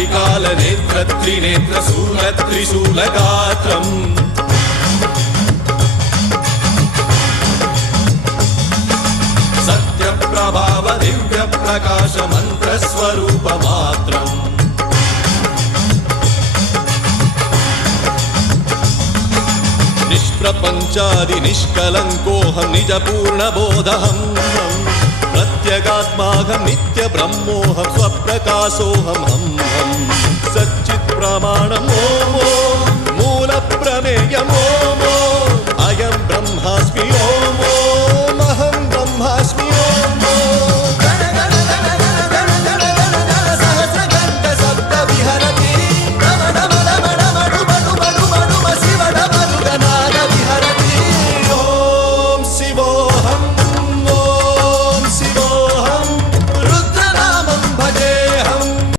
त्रिकाल नेत्र त्रिनेत्र शूल त्रिशूलगात्रम् सत्यप्रभाव दिव्य प्रकाश मंत्र स्वरूप मात्रम् निष्प्रपंचादि निष्कलंकोऽहं निज पूर्ण बोधहं प्रत्यगात्माहं नित्य ब्रह्मोऽहं स्वप्रकाशोऽहं सच्चित् प्रमाणम् ओम मूल प्रमेयम् ओम